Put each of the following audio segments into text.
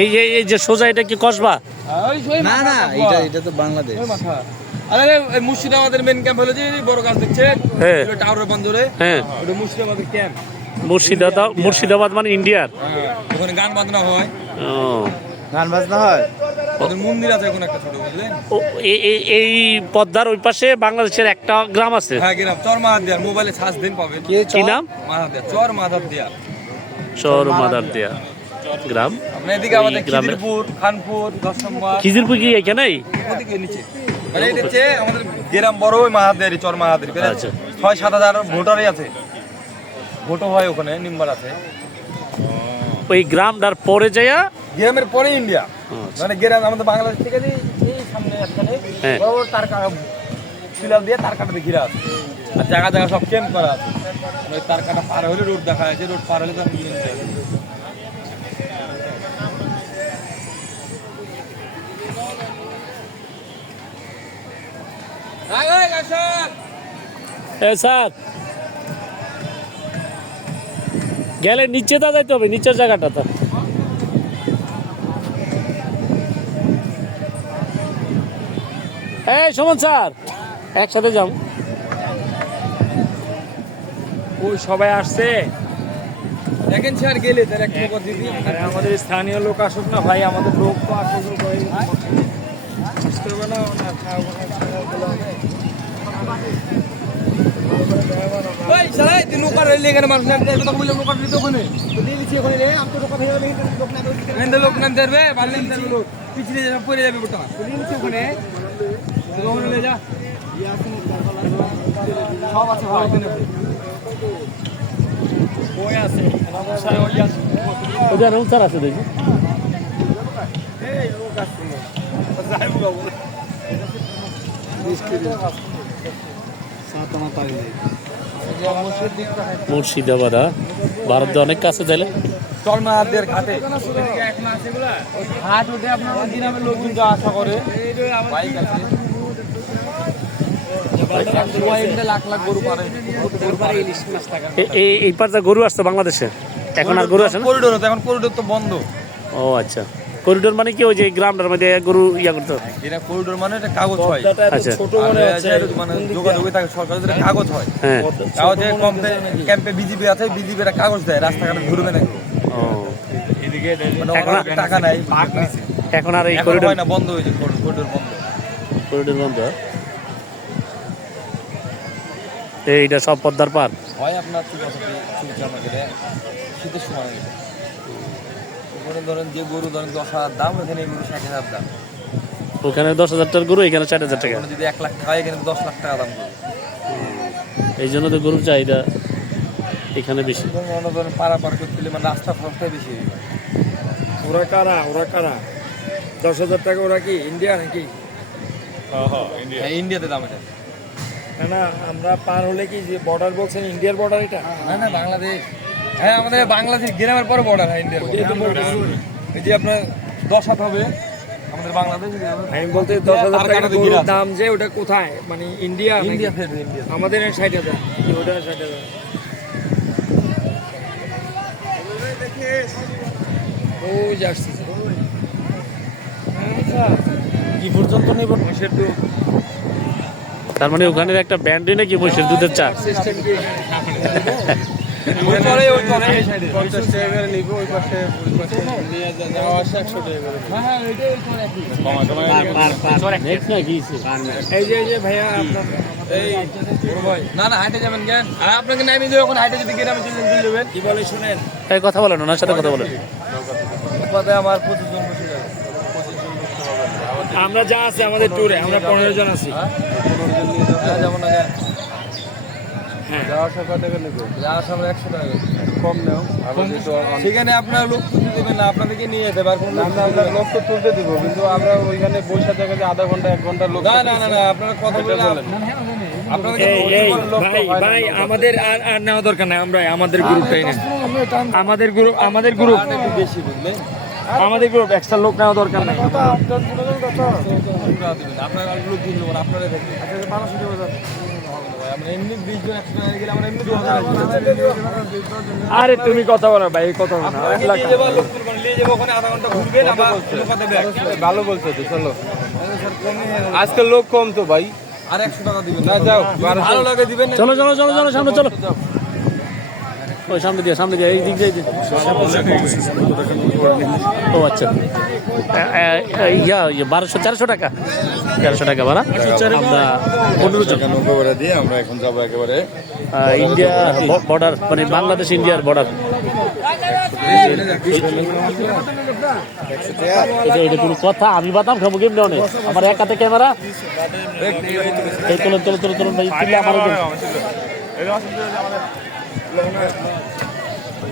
এই এই যে সোজা এটা কি কসবা? না না এটা এটা তো বাংলাদেশ। আরে মুর্শিদাবাদের মেন ক্যাম্প হলো যে বড় গাছ দেখছেন? হ্যাঁ। টাওয়ারের বন্দরে। হ্যাঁ। ওটা মুর্শিদাবাদের ক্যাম্প মুর্শিদাবাদ মুর্শিদাবাদ মানে ইন্ডিয়ার? ওখানে গান বাজনা হয়। ও। গান বাজনা হয়? ওদের মন্দির আছে একটা ছোট বুঝলেন? এই পদ্মার ওই পাশে বাংলাদেশের একটা গ্রাম আছে? হ্যাঁ চর মোবাইলে সার্চ দিন পাবেন। কি নাম? চর মাহাত দেয়ার চর মাদার দিয়া গ্রাম? খিদিরপুর খানপুর কি এখানেই? নিচে। মানে আমাদের গ্রাম বড় ওই মাহাদেরি চর মাহাদেরি আচ্ছা। ছয় সাত হাজার ভোটারই আছে। ভোটও হয় ওখানে নিম্বার আছে। ওই গ্রামটার পরে যাইয়া? গ্রামের পরে ইন্ডিয়া। আচ্ছা। মানে গ্রাম আমাদের বাংলাদেশ থেকে যে এই সামনে একখানে হ্যাঁ। বড় বড় তার পিলার দিয়ে তার কাটাতে ঘিরা আছে। আর জায়গা জায়গা সব ক্যাম্প করা আছে। ওই তার কাটা পার হলে রোড দেখা যাচ্ছে রোড পার হলে তার এ স্যার। গেলে নিচে তা যাইতে হবে নিচের জায়গাটা তো। এই সুমন স্যার একসাথে যাও। ওই সবাই আসছে। দেখেন স্যার গেলে তার একটা কথা দিদি আমাদের স্থানীয় লোক আসুক না ভাই আমাদের লোক তো আসুক পড়ে যাবে ওখানে যা? সব আছে ভাই কই আছে ওদের স্যার আছে। দেখি। মুর্শিদাবাদ? ভারতে অনেক কাছে তাইলে চল ঘাটে। ঘাট উঠে আপনার ওই লোকজন যা আশা করে। বাইক আছে। গরু পারে। গরু এই এই আসছে বাংলাদেশে। এখন আর গরু আসে না? করিডোর এখন করিডোর তো বন্ধ। ও আচ্ছা। করিডোর মানে কি ওই যে গ্রামটার মধ্যে গরু ইয়া করতে? হয়? এটা করিডোর মানে এটা কাগজ হয়। আচ্ছা। ছোট মনে মানে যোগাযোগে থাকে সরকার যেটা কাগজ হয়। হ্যাঁ। কাগজে কমতে ক্যাম্পে বিজিবি আছে বিজিবি একটা কাগজ দেয় রাস্তাঘাটে ঘুরবে না ও। মানে টাকা নাই এখন আর এই করিডোর হয় না বন্ধ হয়েছে করিডোর বন্ধ। করিডোর বন্ধ। এইটা সব পদ্মার পার হয় আপনার ঠিক আছে শীতের সময়। ওখানে ধরেন যে গরু ধরেন দশ হাজার দাম ওখানে এই গরু ষাট হাজার দাম। ওখানে দশ হাজার টাকার গরু এখানে ষাট হাজার টাকা। যদি এক লাখ টাকা হয়, এখানে দশ লাখ টাকা দাম এই জন্য তো গরুর চাহিদা এখানে বেশি। ধরুন অন্য ধরেন পাড়া পার করতে গেলে মানে রাস্তা খরচটাই বেশি ওরা কারা? ওরা কারা? দশ হাজার টাকা ওরা কি? ইন্ডিয়া নাকি? হ্যাঁ ইন্ডিয়াতে দাম এটা। না না আমরা পার হলে কি যে বর্ডার বলছেন ইন্ডিয়ার বর্ডার এটা? না না বাংলাদেশ। হ্যাঁ আমাদের বাংলাদেশ গ্রামের পরে বর্ডার হয় ইন্ডিয়ার এই যে আপনার দশ হাত হবে আমাদের বাংলাদেশ আমি বলতে দশ হাজার তার টাকা গরুর দাম যে ওটা কোথায়? মানে ইন্ডিয়া ইন্ডিয়া ইন্ডিয়া আমাদের ষাট হাজার। কি ওটা ষাট হাজার। ও যাচ্ছি কি পর্যন্ত নেব? মহিষের দুধ। তার মানে ওখানে একটা ব্যান্ডই নাকি মহিষের দুধের চা? সিস্টেম কি ওই চলে ওই চলে এই সাইডে। পঞ্চাশ টাকা করে নিব ওই পাশে ওই পাশে যাওয়া আসা একশো টাকা করে হ্যাঁ হ্যাঁ ওইটাই চলে Next না কি হইছে? এই যে এই যে ভাইয়া আপনার এই বড় ভাই। না না হাইটে যাবেন কেন? আর আপনাকে নামিয়ে দেবো এখন হাইটে যদি গ্রামে চলে চলে যাবেন। কি বলে শুনেন? এই কথা বলেন ওনার সাথে কথা বলেন। আমার বসে যাবে। আমরা যা আছে আমাদের ট্যুরে আমরা পনেরো জন আছি। হ্যাঁ। কত টাকা নেবে? একশো টাকা কম নেও। সেখানে আপনার লোক তুলতে দেবেন না আপনাদেরকে নিয়ে যেতে পারবেন আমরা আমরা লোক তো তুলতে দিব কিন্তু আমরা ওইখানে বৈশা জায়গায় যে আধা ঘণ্টা এক ঘণ্টা লোক না না না আপনারা কথা বলে ভাই আমাদের আর আর নেওয়া দরকার নাই আমরা আমাদের গ্রুপটাই না আমাদের গ্রুপ আমাদের গ্রুপ একটু বেশি বুঝলেন? আমাদের গ্রুপ এক্সট্রা লোক নেওয়া দরকার নাই। আপনার লোক দিন আপনারা আরে তুমি কথা বলো ভাই কথা বলো ভালো বলছো তো চলো। আজকাল লোক কম তো ভাই। আর একশো টাকা দিবেন না। যাও ভালো লাগে দিবেন চলো চলো চলো চলো সামনে চলো। ওই সামনে দিয়ে সামনে দিয়ে এই দিক দিয়ে ও আচ্ছা। ইয়া বারোশো চারশো টাকা। তেরোশো টাকা ভাড়া। আমরা পনেরো জন। দিয়ে আমরা এখন যাব একেবারে ইন্ডিয়া বর্ডার মানে বাংলাদেশ, ইন্ডিয়ার বর্ডার। এটা কোনো কথা, আমি বাদাম খাব কেমনি অনেক? আমার এক হাতে ক্যামেরা। এই তোলো তোলো তোলো তোলো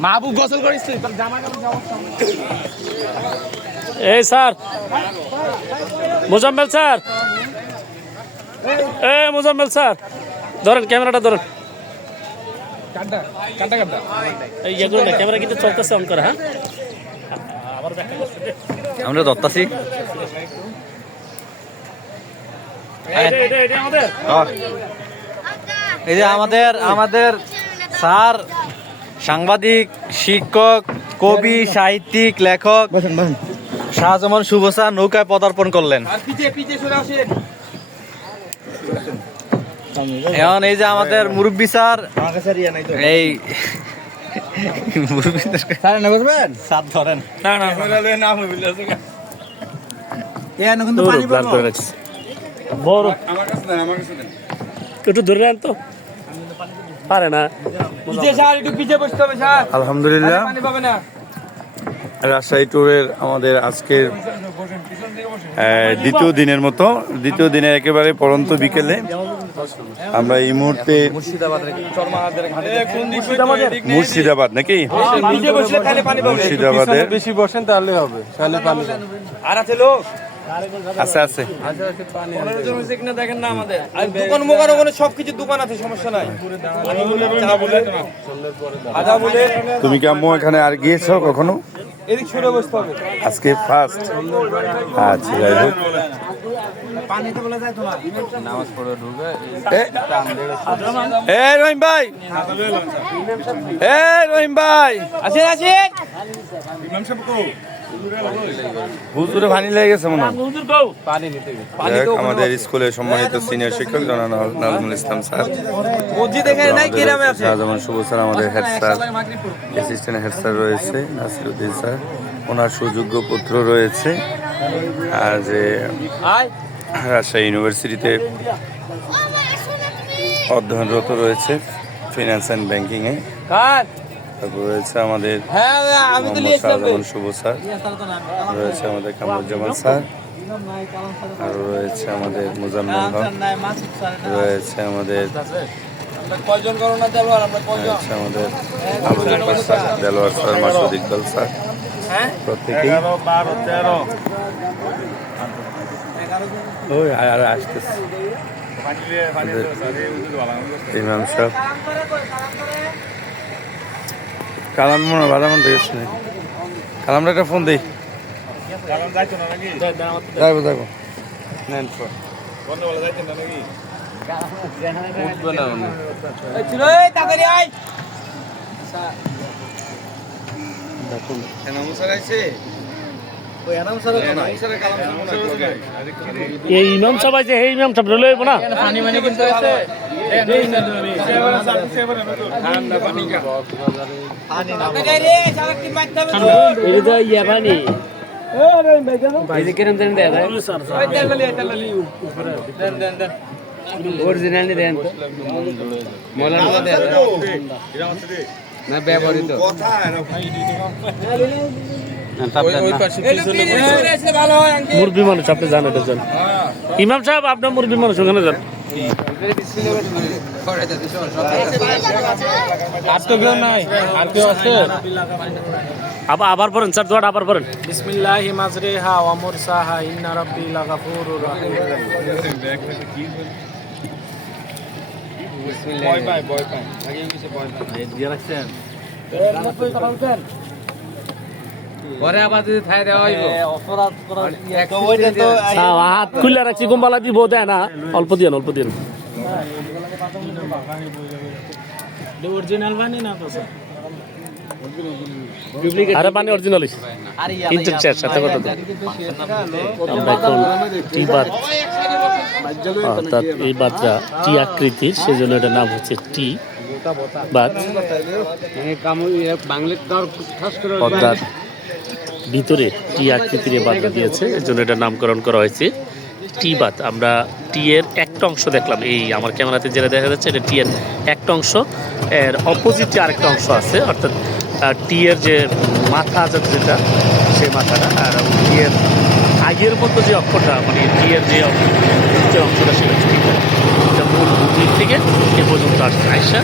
মাহবুব গোসল করিস তুই এই স্যার। মোজাম্মেল স্যার। এ মোজাম্মেল স্যার। ধরেন ক্যামেরাটা ধরেন। ক্যামেরা কিন্তু চলতেছে অন হ্যাঁ? আমরা দত্তাছি এটা এটা এটা আমাদের এই যে আমাদের। আমাদের স্যার সাংবাদিক শিক্ষক কবি সাহিত্যিক লেখক শাহজামান শুভ স্যার নৌকায় পদার্পণ করলেন। এখন এই যে আমাদের মুরব্বী স্যার এই মুরব্বী স্যার। ধরেন। না না বড়। আমার কাছে দেন আমার কাছে দেন। একটু ধরে নেন তো। পারে না। পিছে স্যার একটু পিছে বসতে হবে স্যার। আলহামদুলিল্লাহ। পানি পাবে না। রাজশাহী ট্যুরের আমাদের আজকের দ্বিতীয় দিনের মতো দ্বিতীয় দিনের একেবারে পরন্ত বিকেলে আমরা এই মুহূর্তে মুর্শিদাবাদ নাকি? পিছে বসলে তাহলে পানি পাবে। মুর্শিদাবাদের বেশি বসেন তাহলে হবে। তাহলে পানি আর আছে লোক? আছে আছে। দেখেন না আমাদের দোকান মোকান ওখানে সবকিছু দোকান আছে সমস্যা নাই। তুমি কি আম্মু এখানে আর গিয়েছো কখনো? আজকে ফার্স্ট আচ্ছা যাই হোক। এ- এ রহিম ভাই। এ রহিম ভাই। আসেন আসেন। হুজুরে লেগে গেছে মনে হয়। আমাদের স্কুলের সম্মানিত সিনিয়র শিক্ষক জনাব নাজমুল ইসলাম স্যার। শাহজামান শুভ স্যার আমাদের head sir assistant head sir রয়েছে নাসিরুদ্দিন স্যার। ওনার সুযোগ্য পুত্র রয়েছে। আর যে রাজশাহী ইউনিভার্সিটিতে অধ্যয়নরত রয়েছে ফিনান্স অ্যান্ড ব্যাংকিংয়ে তারপর রয়েছে আমাদের হ্যাঁ আমি মোহাম্মদ শাহজামান শুভ স্যার। রয়েছে আমাদের কামরুজ্জামান স্যার। আর রয়েছে আমাদের মুজাম্মেল হক। রয়েছে আমাদের আর আমরা কয়জন? রয়েছে আমাদের Abu sir Delowar sir Masud Iqbal sir. হ্যাঁ? প্রত্যেকেই। ওই আর আর আসতেছে। ইমাম সাহেব। কালাম মনে হয় বাদামান থেকে শুনে কালামটা একটা ফোন দিই। যাইবো যাইবো। নেন দেখুন। এই ইমাম সাহেব আছে এই ইমাম সাহেব লইব না। পানি মানে কিন্তু আছে এটা তো ইয়া পানি ভালো হয় আঙ্কেল মুরবি মানুষ, আপনি জানেন ইমাম সাহেব আপনার মুরবি মানুষ, ওখানে যান। আর তো কেউ নাই। আর কেউ আছে? আবার আবার পড়েন স্যার দোয়াটা আবার পড়েন। বিসমিল্লাহি মাজরিহা ওয়া মুরসাহা ইন্না রাব্বি লাগাফুরুর রাহিম। ভয় পায় ভয় পায় আগে কিছু ভয় পায় দিয়ে রাখছেন? পরে আবার যদি থাই দেওয়া হইব। অপরাধ করার হ্যাঁ, হাত খুলে রাখছি গোম্বালা দিব দেয় না। অল্প দিন অল্প দিন অরিজিনাল বানি না তো স্যার আরে পানি অরিজিনাল ইন্টার চার সাথে কথা তো আমরা এখন টি বাত অর্থাৎ এই বাতটা টি আকৃতির সেজন্য এটার নাম হচ্ছে টি। বাত পদ্মার ভিতরে টি আকৃতির এই দিয়েছে। এর জন্য এটার নামকরণ করা হয়েছে। টি বাত আমরা টি এর একটা অংশ দেখলাম। এই আমার ক্যামেরাতে যেটা দেখা যাচ্ছে, এটা টি এর একটা অংশ। এর অপোজিট যে আরেকটা অংশ আছে, অর্থাৎ টি এর যে মাথা আছে যেটা, সেই মাথাটা, আর টি এর আগের মতো যে অক্ষরটা মানে টি এর যে অংশটা সেটা ভূমির থেকে এ পর্যন্ত আসছে আইসা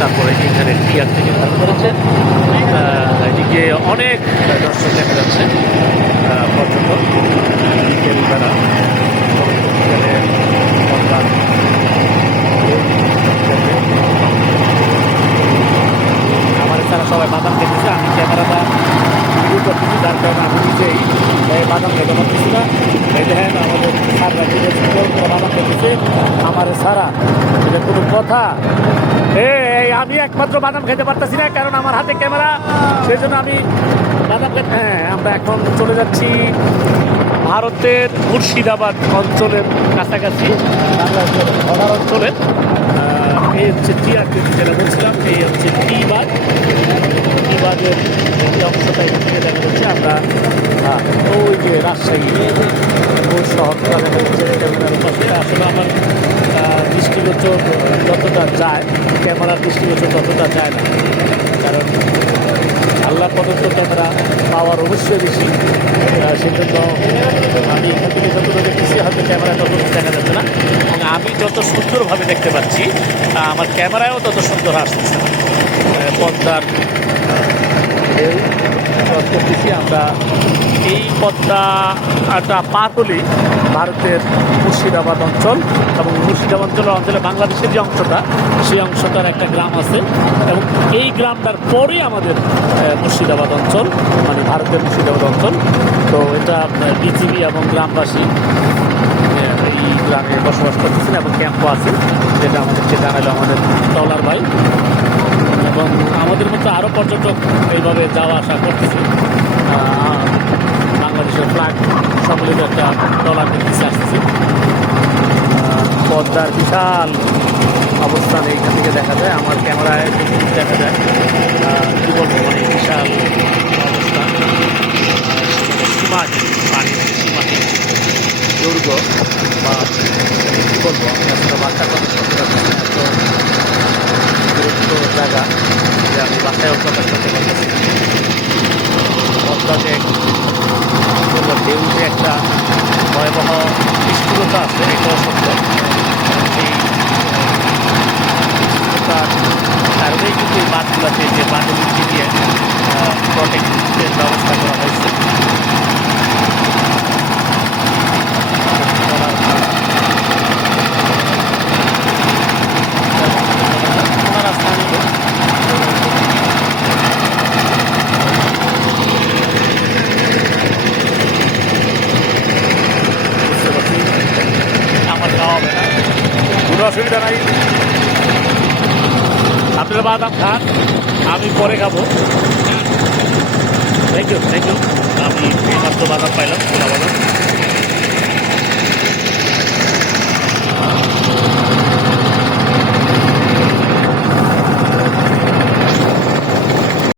তারপরে এখানে টিয়ার থেকে ধারণ করেছে। এদিকে অনেক দর্শক দেখা যাচ্ছে পর্যটক বিকেল বেলা বিকেলে পদ্মার আমার তারা সবাই বাদাম খেতেছে আমি ক্যামেরাটা শুরু করতেছি যার কারণে আমি নিজেই এই বাদাম খেতে পারতেছি না এই দেখেন আমাদের সাররা খুবই সুন্দর করে বাদাম খেতেছে আমার সারা এটা কোনো কথা এ এই আমি একমাত্র বাদাম খেতে পারতেছি না, কারণ আমার হাতে ক্যামেরা। সেই জন্য আমি বাদাম খেতে হ্যাঁ আমরা এখন চলে যাচ্ছি ভারতের মুর্শিদাবাদ অঞ্চলের কাছাকাছি বর্ডার অঞ্চলের এই হচ্ছে টি আকৃতি যেটা বলছিলাম, এই হচ্ছে টি বাদ টি বাদের যে অংশটা এখান থেকে দেখা যাচ্ছে, আমরা ওই যে রাজশাহী ওই শহরটা দেখা যাচ্ছে আসলে আমার দৃষ্টিগোচর যতটা যায়, ক্যামেরার দৃষ্টিগোচর ততটা যায় না। কারণ আল্লাহ প্রদত্ত ক্যামেরা পাওয়ার অবশ্যই বেশি। সেজন্য আমি এখান থেকে যতটা দেখতেছি, হয়তো ক্যামেরা ততটা দেখা যাচ্ছে না। এবং আমি যত সুন্দরভাবে দেখতে পাচ্ছি আমার ক্যামেরায়ও তত সুন্দর আসতেছে না। পদ্মার করতেছি, আমরা এই পদ্মাটা পাতলি ভারতের মুর্শিদাবাদ অঞ্চল এবং মুর্শিদাবাদ অঞ্চল অঞ্চলে বাংলাদেশের যে অংশটা, সেই অংশটার একটা গ্রাম আছে এবং এই গ্রামটার পরে আমাদের মুর্শিদাবাদ অঞ্চল মানে ভারতের মুর্শিদাবাদ অঞ্চল। তো এটা বিজিবি এবং গ্রামবাসী এই গ্রামে বসবাস করতেছেন এবং ক্যাম্পও আছে, যেটা আমাদেরকে জানালো আমাদের টলার ভাই। এবং আমাদের মতো আরও পর্যটক এইভাবে যাওয়া আসা করতেছে। বাংলাদেশের ফ্ল্যাগ সম্মিলিত একটা ডলার দেখতেছে আসতেছে। আহ, পদ্মার বিশাল অবস্থান এইখান থেকে দেখা যায়। আমার ক্যামেরায় দেখা যায়। কি বলব মানে বিশাল অবস্থান সীমাহীন পানির সীমাহীন দুর্গ। বা কি বলব বাচ্চা কথা করতে পারছি না এত গুরুত্ব জায়গা। যে আমি বাসায়ও প্রকাশ করতে পারতেছি না। পদ্মা ঢেউ যে একটা ভয়াবহ নিষ্ঠুরতা আছে এটাও সত্য। সেই নিষ্ঠুরতার কারণেই কিন্তু এই বাঁধগুলোতে যে বাঁধের নিচে দিয়ে প্রটেক্টের ব্যবস্থা করা হয়েছে। কোনো অসুবিধা নাই। আপনার বাদাম খান, আমি পরে খাব। থ্যাংক ইউ থ্যাংক ইউ আমি এইমাত্র বাদাম পাইলাম, খোলা বাদাম।